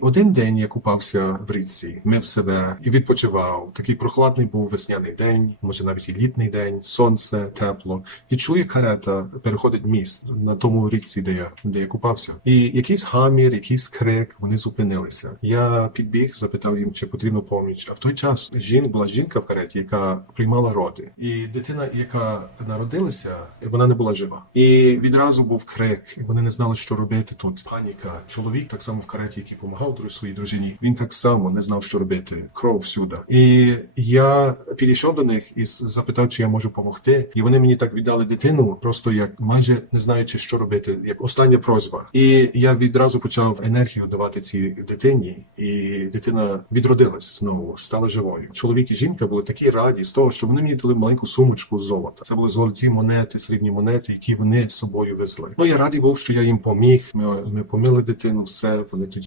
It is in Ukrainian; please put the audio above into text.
Один день я купався в річці, мив себе і відпочивав. Такий прохладний був весняний день, може навіть і літній день, сонце, тепло. І чую, карета переходить міст на тому річці, де я де я купався. І якийсь гамір, якийсь крик, вони зупинилися. Я підбіг, запитав їм, чи потрібна поміч. А в той час жін була жінка в кареті, яка приймала роди, і дитина, яка народилася, вона не була жива. І відразу був крик. і Вони не знали, що робити тут. Паніка. Чоловік так само в кареті, який допомагав друг- своїй дружині. Він так само не знав, що робити. Кров всюди. І я підійшов до них і запитав, чи я можу допомогти. І вони мені так віддали дитину, просто як майже не знаючи, що робити, як остання просьба. І я відразу почав енергію давати цій дитині, і дитина відродилась знову, стала живою. Чоловік і жінка були такі раді з того, що вони мені дали маленьку сумочку з золота. Це були золоті монети, срібні монети, які вони з собою везли. Ну я радий був, що я їм поміг. Ми, ми помили дитину, все вони тоді.